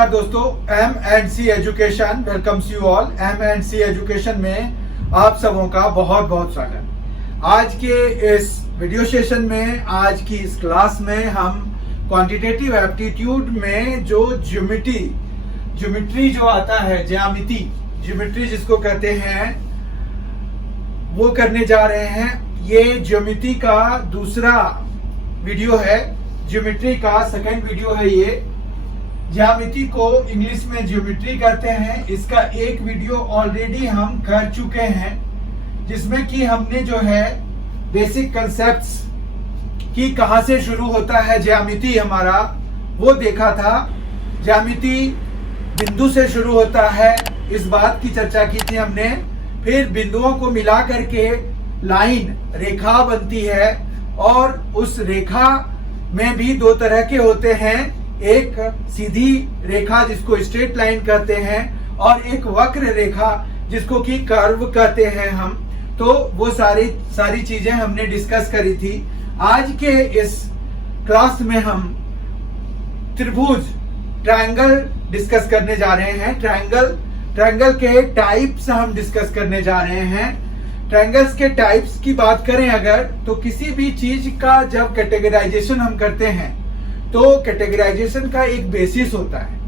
नमस्कार दोस्तों, M&C education welcomes you all. M&C education में आप सबों का बहुत बहुत स्वागत। आज के इस वीडियो सेशन में, आज की इस क्लास में हम क्वांटिटेटिव एप्टीट्यूड में जो ज्योमेट्री जो आता है, ज्योमेट्री जिसको कहते हैं, वो करने जा रहे हैं। ये ज्योमेट्री का दूसरा वीडियो है, ज्योमेट्री का सेकंड वीडियो है। ये ज्यामिति को इंग्लिश में ज्योमेट्री कहते हैं। इसका एक वीडियो ऑलरेडी हम कर चुके हैं, जिसमें कि हमने जो है बेसिक कंसेप्ट्स की कहां से शुरू होता है ज्यामिति हमारा, वो देखा था। ज्यामिति बिंदु से शुरू होता है, इस बात की चर्चा की थी हमने। फिर बिंदुओं को मिला करके लाइन, रेखा बनती है, और उस रेखा में भी दो तरह के होते हैं। एक सीधी रेखा जिसको स्ट्रेट लाइन कहते हैं, और एक वक्र रेखा जिसको कि कर्व कहते हैं हम। तो वो सारी चीजें हमने डिस्कस करी थी। आज के इस क्लास में हम त्रिभुज, ट्रायंगल डिस्कस करने जा रहे हैं। ट्रायंगल के टाइप्स हम डिस्कस करने जा रहे हैं। ट्रायंगल्स के टाइप्स की बात करें अगर, तो किसी भी चीज का जब कैटेगराइजेशन हम करते हैं तो कैटेगराइजेशन का एक बेसिस होता है।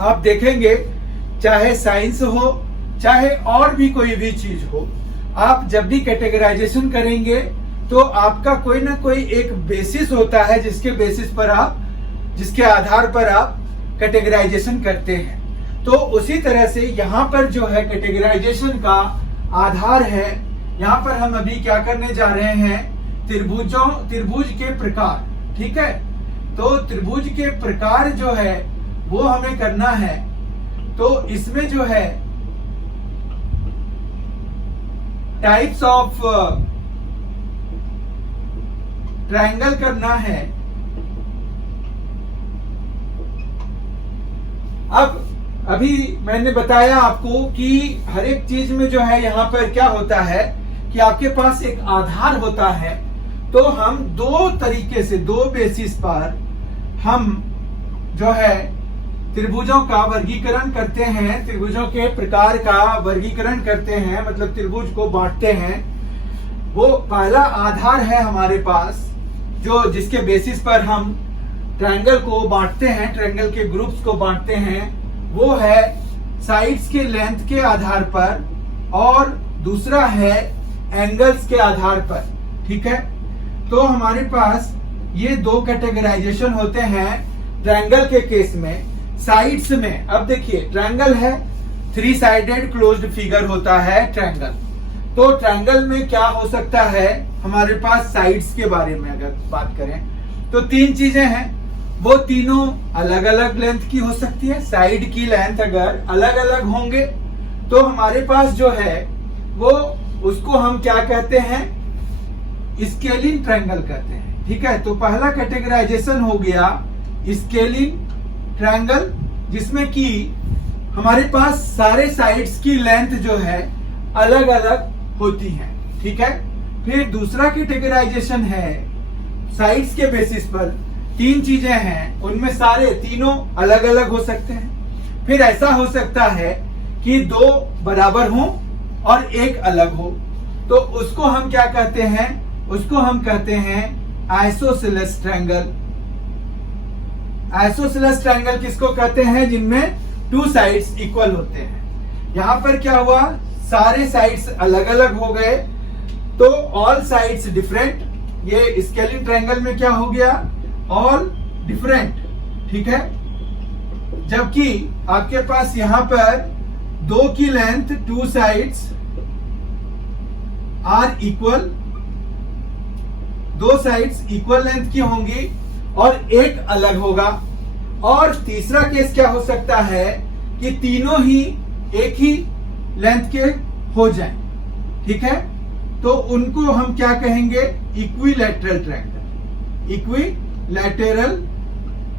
आप देखेंगे, चाहे साइंस हो, चाहे और भी कोई भी चीज हो, आप जब भी कैटेगराइजेशन करेंगे तो आपका कोई ना कोई एक बेसिस होता है, जिसके आधार पर आप कैटेगराइजेशन करते हैं। तो उसी तरह से यहाँ पर जो है कैटेगराइजेशन का आधार है। यहाँ पर हम अभी क्या करने जा रहे हैं, त्रिभुज के प्रकार। ठीक है, तो त्रिभुज के प्रकार जो है वो हमें करना है। तो इसमें जो है टाइप्स ऑफ ट्रायंगल करना है। अब अभी मैंने बताया आपको कि हर एक चीज में जो है यहाँ पर क्या होता है कि आपके पास एक आधार होता है। तो हम दो तरीके से, दो बेसिस पर हम जो है त्रिभुजों का वर्गीकरण करते हैं, त्रिभुजों के प्रकार का वर्गीकरण करते हैं, मतलब त्रिभुज को बांटते हैं। वो पहला आधार है हमारे पास, जो जिसके बेसिस पर हम ट्रायंगल को बांटते हैं, ट्रायंगल के ग्रुप्स को बांटते हैं, वो है साइड्स के लेंथ के आधार पर, और दूसरा है एंगल्स के आधार पर। ठीक है, तो हमारे पास ये दो कैटेगराइजेशन होते हैं ट्रायंगल के केस में। साइड्स में, अब देखिए, ट्रायंगल है, 3 साइडेड क्लोज्ड फिगर होता है ट्रायंगल। तो ट्रायंगल में क्या हो सकता है, हमारे पास साइड्स के बारे में अगर बात करें तो 3 चीजें हैं। वो तीनों अलग अलग लेंथ की हो सकती है। साइड की लेंथ अगर अलग अलग होंगे तो हमारे पास जो है वो, उसको हम क्या कहते हैं, स्केलिंग ट्रायंगल कहते हैं। ठीक है, तो पहला कैटेगराइजेशन हो गया स्केलिंग ट्रायंगल, जिसमें कि हमारे पास सारे साइड्स की लेंथ जो है अलग अलग होती है। ठीक है, फिर दूसरा कैटेगराइजेशन है साइड्स के बेसिस पर 3 चीजें हैं, उनमें सारे तीनों अलग अलग हो सकते हैं। फिर ऐसा हो सकता है कि 2 बराबर हों और एक अलग हो, तो उसको हम क्या कहते हैं, उसको हम कहते हैं आइसोसेलेस ट्रायंगल। आइसोसेलेस ट्रायंगल किसको कहते हैं, जिनमें 2 साइड्स इक्वल होते हैं। यहां पर क्या हुआ, सारे साइड्स अलग अलग हो गए, तो ऑल साइड्स डिफरेंट। ये स्केलिंग ट्रायंगल में क्या हो गया, ऑल डिफरेंट। ठीक है, जबकि आपके पास यहां पर 2 की length, 2 sides are equal, 2 sides equal length की होंगी और एक अलग होगा। और तीसरा केस क्या हो सकता है कि तीनों ही एक ही लेंथ के हो जाएं। ठीक है, तो उनको हम क्या कहेंगे, इक्विलैटरल ट्रायंगल। इक्विलैटरल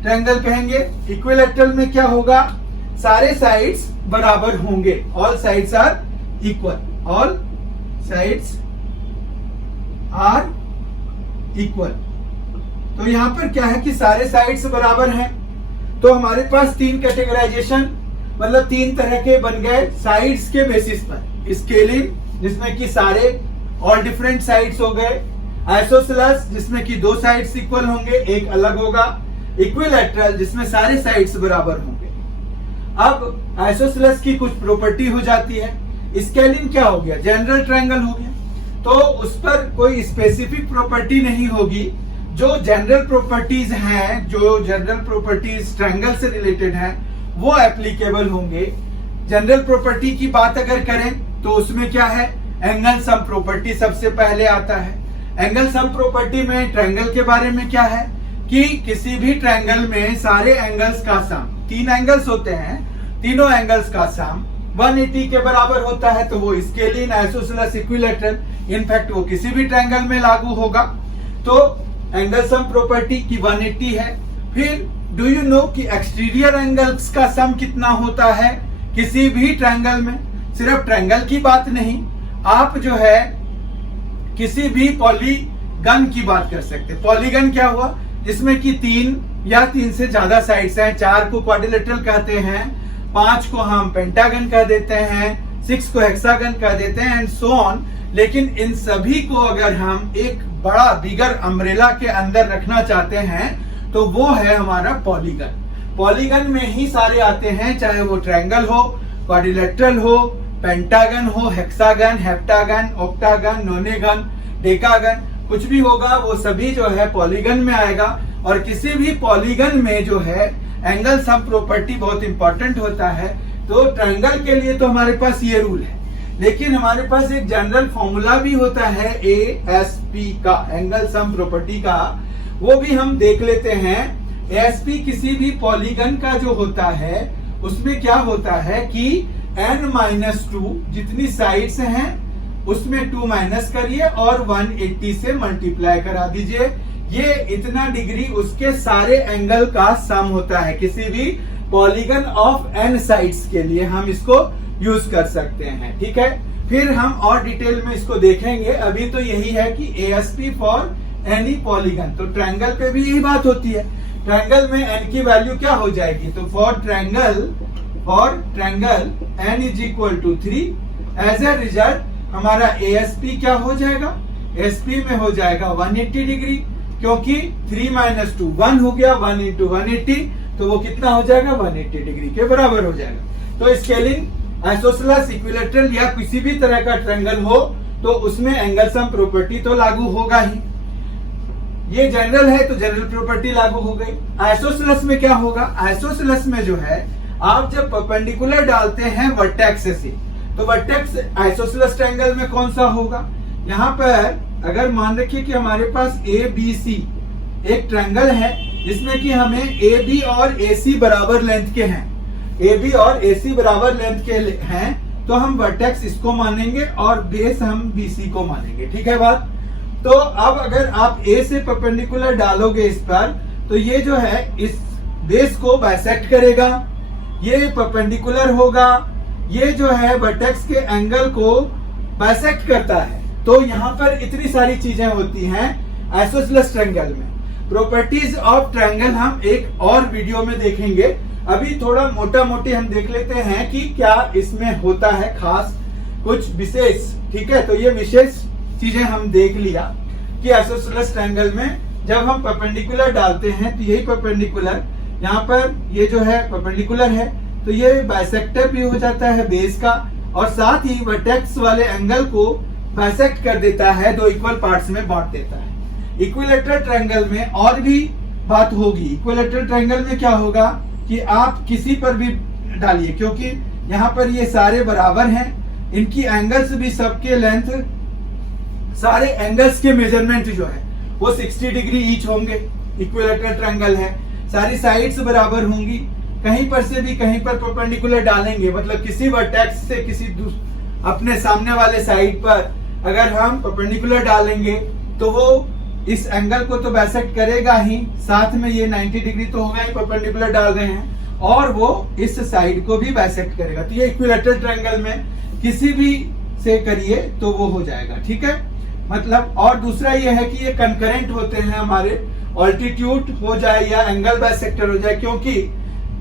ट्रायंगल कहेंगे। इक्विलैटरल में क्या होगा, सारे साइड्स बराबर होंगे, all sides are equal, all sides are equal. तो यहां पर क्या है कि सारे साइड्स बराबर हैं, तो हमारे पास तीन कैटेगराइजेशन मतलब तीन तरह के बन गए साइड्स के बेसिस पर। स्केलिन जिसमें कि सारे ऑल डिफरेंट साइड्स हो गए, आइसोसेलेस जिसमें कि दो साइड्स इक्वल होंगे एक अलग होगा, इक्विलैटरल जिसमें सारे साइड्स बराबर होंगे। अब आइसोसेलेस की कुछ प्रॉपर्टी हो जाती है। स्केलिन क्या हो गया, जनरल ट्रायंगल हो गया, तो उस पर कोई स्पेसिफिक प्रॉपर्टी नहीं होगी। जो जनरल प्रॉपर्टीज हैं, जो जनरल प्रॉपर्टीज ट्रायंगल से रिलेटेड हैं, वो एप्लीकेबल होंगे। जनरल प्रॉपर्टी की बात अगर करें तो उसमें क्या है, एंगल सम प्रॉपर्टी सबसे पहले आता है। एंगल सम प्रॉपर्टी में ट्रायंगल के बारे में क्या है कि किसी भी ट्रायंगल में सारे एंगल्स का सम, तीन एंगल्स होते हैं, तीनों एंगल्स का सम 180 के बराबर होता है, तो वो स्केलिन, आइसोसेलेस, इक्विलैटरल, इनफैक्ट वो किसी भी ट्रायंगल में लागू होगा। तो एंगल सम प्रॉपर्टी की 180 है। फिर डू यू नो कि एक्सटीरियर एंगल्स का सम कितना होता है किसी भी ट्रायंगल में। सिर्फ ट्रायंगल की बात नहीं, आप जो है किसी भी पॉलीगन की बात कर सकते हैं। पॉलीगन क्या हुआ, जिसमें कि तीन या तीन से ज्यादा साइड्स हैं। 4 को क्वाड्रिलेटरल कहते हैं, 5 को हम पेंटागन कह देते हैं, 6 को हेक्सागन कह देते हैं, एंड सो ऑन। लेकिन इन सभी को अगर हम एक बड़ा बिगर अम्ब्रेला के अंदर रखना चाहते हैं तो वो है हमारा पॉलीगन। पॉलीगन में ही सारे आते हैं, चाहे वो ट्रायंगल हो, क्वाड्रिलेटरल हो, पेंटागन हो, हेक्सागन, हेप्टागन, ऑक्टागन, नोनेगन, डेकागन, कुछ भी होगा वो सभी जो है पॉलीगन में आएगा। और किसी भी पॉलीगन में जो है एंगल सम प्रॉपर्टी बहुत इंपॉर्टेंट होता है। तो ट्रायंगल के लिए तो हमारे पास ये रूल है, लेकिन हमारे पास एक जनरल फॉर्मूला भी होता है ASP का, एंगल सम प्रॉपर्टी का, वो भी हम देख लेते हैं। ASP किसी भी पॉलीगन का जो होता है उसमें क्या होता है कि n-2 जितनी साइड्स हैं उसमें 2 माइनस करिए और 180 से मल्टीप्लाई करा दीजिए। ये इतना डिग्री उसके सारे एंगल का सम होता है। किसी भी पॉलीगन ऑफ n साइड्स के लिए हम इसको यूज कर सकते हैं, ठीक है। फिर हम और डिटेल में इसको देखेंगे। अभी तो यही है कि ASP फॉर एनी पॉलीगन। तो ट्रायंगल पे भी यही बात होती है। ट्रायंगल में n की वैल्यू क्या हो जाएगी, तो for triangle n is equal to 3। As a result हमारा ASP क्या हो जाएगा, ASP में हो जाएगा 180 डिग्री, क्योंकि 3 माइनस 2 1 हो गया, 1 इंटू 180, तो वो कितना हो जाएगा, 180 डिग्री के बराबर हो जाएगा। तो स्केलिंग, आइसोसेलेस, इक्विलैटरल या किसी भी तरह का ट्रायंगल हो तो उसमें एंगल सम प्रॉपर्टी तो लागू होगा ही। ये जनरल है तो जनरल प्रॉपर्टी लागू हो गई। आइसोसेलेस में क्या होगा, आइसोसेलेस में जो है आप जब परपेंडिकुलर डालते हैं वर्टेक्स से, तो वर्टेक्स आइसोसेलेस ट्रायंगल में कौन सा होगा। यहाँ पर अगर मान रखिए कि हमारे पास ABC एक ट्रायंगल है जिसमें कि हमें AB और AC बराबर लेंथ के हैं, AB और AC बराबर लेंथ के हैं, तो हम वर्टेक्स इसको मानेंगे और बेस हम BC को मानेंगे, ठीक है बात। तो अब अगर आप A से परपेंडिकुलर डालोगे इस पर, तो ये जो है इस बेस को बाइसेक्ट करेगा, ये परपेंडिकुलर होगा, ये जो है वर्टेक्स के एंगल को बाइसेक्ट करता है। तो यहाँ पर इतनी सारी चीजें होती हैं आइसोसेलेस ट्रायंगल में। प्रॉपर्टीज ऑफ ट्रायंगल हम एक और वीडियो में देखेंगे। अभी थोड़ा मोटा मोटी हम देख लेते हैं कि क्या इसमें होता है खास कुछ विशेष, ठीक है। तो ये विशेष चीजें हम देख लिया कि आइसोसेलेस ट्रायंगल में जब हम परपेंडिकुलर डालते हैं तो यही परपेंडिकुलर यहाँ पर ये जो है परपेंडिकुलर है, तो ये बाइसेक्टर भी हो जाता है बेस का, और साथ ही वर्टेक्स वाले एंगल को बाइसेक्ट कर देता है, दो इक्वल पार्ट्स में बांट देता है। इक्विलैटरल ट्रायंगल में और भी बात होगी। इक्विलैटरल ट्रायंगल में क्या होगा कि आप किसी पर भी डालिए, क्योंकि यहाँ पर ये सारे बराबर हैं, इनकी एंगल्स भी सबके लेंथ, सारे एंगल्स के मेजरमेंट जो है वो 60 डिग्री ईच होंगे। इक्विलैटरल ट्रायंगल है, सारी साइड्स बराबर होंगी। कहीं पर से भी कहीं पर परपेंडिकुलर डालेंगे, मतलब किसी वर्टेक्स से किसी अपने सामने वाले साइड पर अगर हम परपेंडिकुलर डालेंगे तो वो इस एंगल को तो बाइसेक्ट करेगा ही, साथ में ये 90 डिग्री तो होगा ही, परपेंडिकुलर डाल रहे हैं, और वो इस साइड को भी बाइसेक्ट करेगा। तो ये इक्विलैटरल ट्रायंगल में किसी भी से करिए तो वो हो जाएगा, ठीक है। मतलब और दूसरा ये है कि ये कंकरेंट होते हैं हमारे, ऑल्टीट्यूड हो जाए या एंगल बाइसेक्टर हो जाए, क्योंकि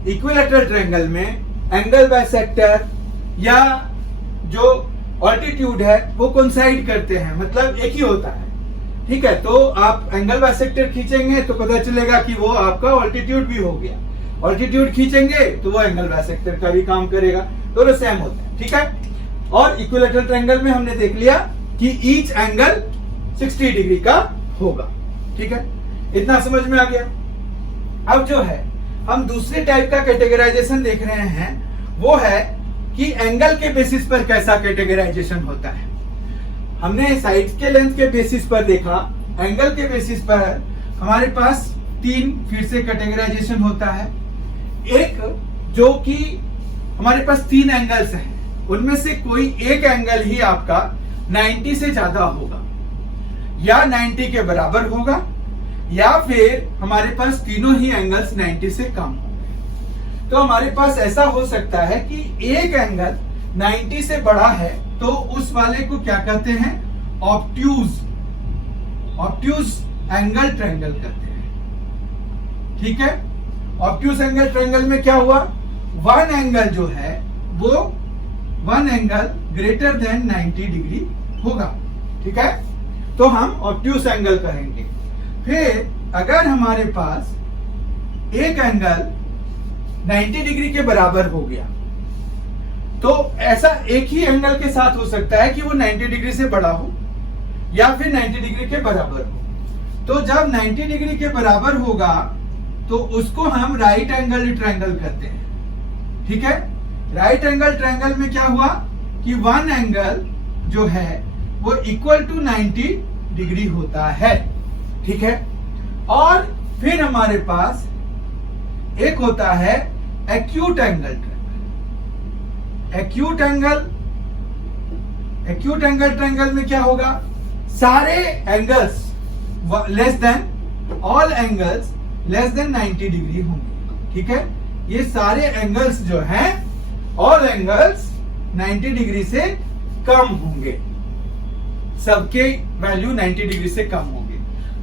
इक्विलैटरल ट्रायंगल में एंगल बाइसेक्टर या जो ऑल्टीट्यूड है वो कोइंसाइड करते हैं, मतलब एक ही होता है। ठीक है, तो आप एंगल बाइसेक्टर खींचेंगे तो पता चलेगा कि वो आपका ऑल्टीट्यूड भी हो गया, ऑल्टीट्यूड खींचेंगे तो वो एंगल बाइसेक्टर का भी काम करेगा, दोनों सेम होते हैं। ठीक है, और इक्विलैटरल ट्रायंगल में हमने देख लिया कि ईच एंगल 60 डिग्री का होगा। ठीक है, इतना समझ में आ गया। अब जो है हम दूसरे टाइप का कैटेगराइजेशन देख रहे हैं, वो है कि एंगल के बेसिस पर कैसा कैटेगराइजेशन होता है। हमने साइड्स के लेंथ के बेसिस पर देखा, एंगल के बेसिस पर हमारे पास 3 फिर से कैटेगराइजेशन होता है। एक जो कि हमारे पास 3 एंगल्स हैं, उनमें से कोई एक एंगल ही आपका 90 से ज्यादा होगा या 90 के बराबर होगा, या फिर हमारे पास तीनों ही एंगल्स 90 से कम होंगे। तो हमारे पास ऐसा हो सकता है कि एक एंगल 90 से बड़ा है तो उस वाले को क्या कहते हैं, ऑब्ट्यूज एंगल ट्रायंगल कहते हैं। ठीक है, ऑब्ट्यूज एंगल ट्रायंगल में क्या हुआ, वन एंगल जो है वो one angle greater than 90 degree होगा। ठीक है, तो हम ऑब्ट्यूज एंगल कहेंगे। फिर अगर हमारे पास एक एंगल 90 डिग्री के बराबर हो गया तो ऐसा एक ही एंगल के साथ हो सकता है कि वो 90 डिग्री से बड़ा हो या फिर 90 डिग्री के बराबर हो। तो जब 90 डिग्री के बराबर होगा तो उसको हम राइट एंगल ट्रायंगल कहते हैं। ठीक है, राइट एंगल ट्रायंगल में क्या हुआ कि वन एंगल जो है वो इक्वल टू 90 डिग्री होता है। ठीक है, और फिर हमारे पास एक होता है acute angle triangle. Acute angle triangle में क्या होगा, सारे angles less than all angles less than 90 degree होंगे। ठीक है, ये सारे एंगल्स जो हैं ऑल एंगल्स 90 डिग्री से कम होंगे, सबके वैल्यू 90 डिग्री से कम होंगे।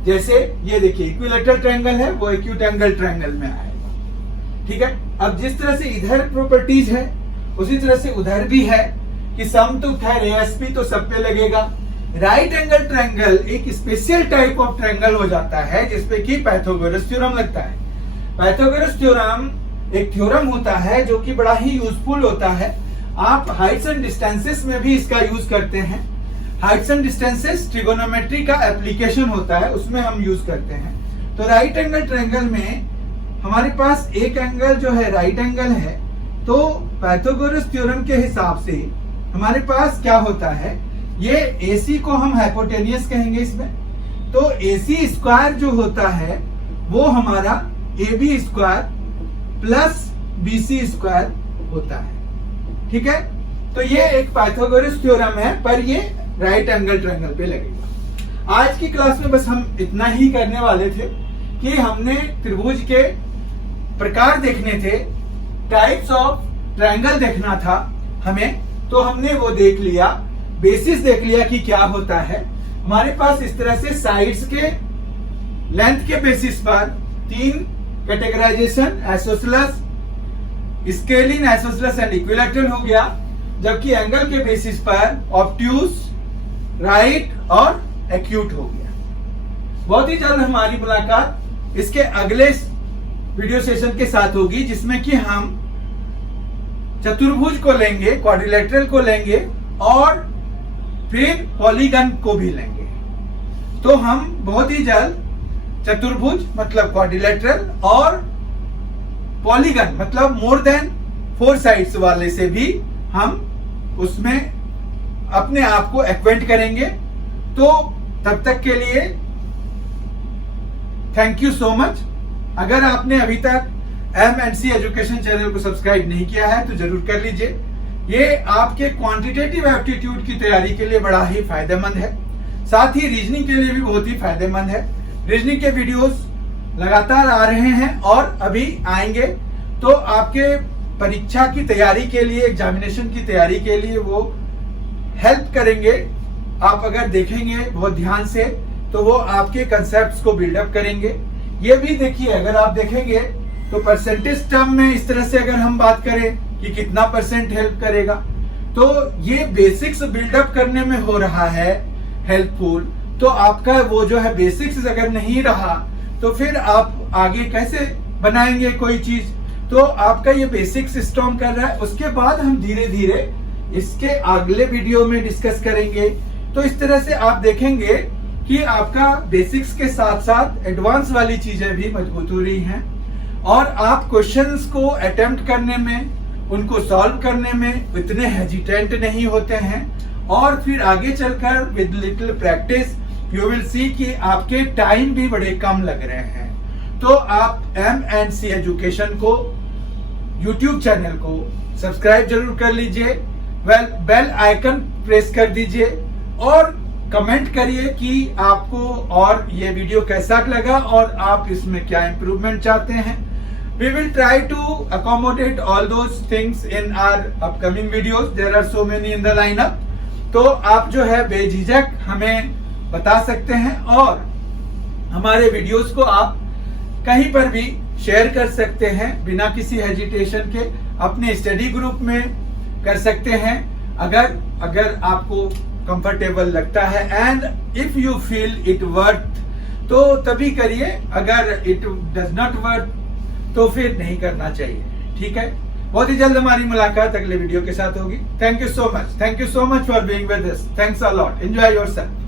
जैसे ये देखिए इक्विलैटरल ट्रायंगल है, वो एक्यूट एंगल ट्रायंगल में आएगा। ठीक है, अब जिस तरह से इधर प्रॉपर्टीज है उसी तरह से उधर भी है कि सम तो खैर एएसपी तो सब पे लगेगा। राइट एंगल ट्रायंगल एक स्पेशल टाइप ऑफ ट्रायंगल हो जाता है जिसपे कि पाइथागोरस थ्योरम लगता है। पाइथागोरस थ्योरम एक थ्योरम होता है जो कि बड़ा ही यूजफुल होता है। आप हाइट्स एंड डिस्टेंसेस में भी इसका यूज करते हैं। हाइट्स एंड डिस्टेंसेस ट्रिगोनोमेट्री का एप्लीकेशन होता है, उसमें हम यूज करते हैं। तो राइट एंगल ट्रायंगल में हमारे पास एक एंगल जो है राइट एंगल है, तो पाइथागोरस थ्योरम के हिसाब से हमारे पास क्या होता है, ये AC को हम हाइपोटेनियस कहेंगे इसमें। तो AC स्क्वायर जो होता है वो हमारा AB square plus BC square होता है। ठीक है, तो ये एक पाइथागोरस थ्योरम है, पर ये राइट एंगल ट्रायंगल पे लगेगा। आज की क्लास में बस हम इतना ही करने वाले थे कि हमने त्रिभुज के प्रकार देखने थे, टाइप्स ऑफ ट्रायंगल देखना था हमें, तो हमने वो देख लिया, बेसिस देख लिया कि क्या होता है। हमारे पास इस तरह से साइड्स के लेंथ के बेसिस पर 3 categorization, isosceles, scalene, isosceles and equilateral हो गया, जबकि एंगल के बेसिस पर ऑब्ट्यूज, राइट और एक्यूट हो गया। बहुत ही जल्द हमारी मुलाकात इसके अगले वीडियो सेशन के साथ होगी, जिसमें कि हम चतुर्भुज को लेंगे, क्वाड्रिलेटरल को लेंगे और फिर पॉलीगन को भी लेंगे। तो हम बहुत ही जल्द चतुर्भुज मतलब क्वाड्रिलेटरल और पॉलीगन मतलब मोर देन 4 साइड्स वाले से भी हम उसमें अपने आप को एक्वेंट करेंगे। तो तब तक के लिए थैंक यू सो मच। अगर आपने अभी तक M&C एजुकेशन चैनल को सब्सक्राइब नहीं किया है तो जरूर कर लीजिए। ये आपके क्वांटिटेटिव एप्टीट्यूड की तैयारी के लिए बड़ा ही फायदेमंद है, साथ ही रीजनिंग के लिए भी बहुत ही फायदेमंद है। रीजनिंग के वीडियोस लगातार आ रहे हैं और अभी आएंगे, तो आपके परीक्षा की तैयारी के लिए, एग्जामिनेशन की तैयारी के लिए वो हेल्प करेंगे। आप अगर देखेंगे बहुत ध्यान से तो वो आपके कंसेप्ट्स को बिल्डअप करेंगे। ये भी देखिए, अगर आप देखेंगे तो परसेंटेज टर्म में इस तरह से अगर हम बात करें कि कितना परसेंट हेल्प करेगा, तो ये बेसिक्स बिल्डअप करने में हो रहा है हेल्पफुल। तो आपका वो जो है बेसिक्स अगर नहीं रहा तो फिर आप आगे कैसे बनाएंगे कोई चीज। तो आपका ये बेसिक्स स्ट्रॉन्ग कर रहा है। उसके बाद हम धीरे धीरे इसके अगले वीडियो में डिस्कस करेंगे। तो इस तरह से आप देखेंगे कि आपका बेसिक्स के साथ साथ एडवांस वाली चीजें भी मजबूत हो रही हैं और आप क्वेश्चंस को अटेम्प्ट करने में, उनको सॉल्व करने में इतने हेजिटेंट नहीं होते हैं। और फिर आगे चलकर with little practice you will see कि आपके टाइम भी बड़े कम लग रहे हैं। तो आप M&C एजुकेशन को, YouTube चैनल को सब्सक्राइब जरूर कर लीजिए, बेल आइकन प्रेस कर दीजिए और कमेंट करिए कि आपको और ये वीडियो कैसा लगा और आप इसमें क्या इंप्रूवमेंट चाहते हैं। We will try to accommodate all those things in our upcoming videos. There are so many in the lineup. तो आप जो है बेझिझक हमें बता सकते हैं और हमारे वीडियोस को आप कहीं पर भी शेयर कर सकते हैं बिना किसी हेजिटेशन के। अपने स्टडी ग्रुप में कर सकते हैं अगर आपको कंफर्टेबल लगता है। And if you feel it worth तो तभी करिए, अगर इट डज नॉट वर्थ तो फिर नहीं करना चाहिए। ठीक है, बहुत ही जल्द हमारी मुलाकात अगले वीडियो के साथ होगी। Thank you so much for being with us. Thanks a lot. Enjoy yourself.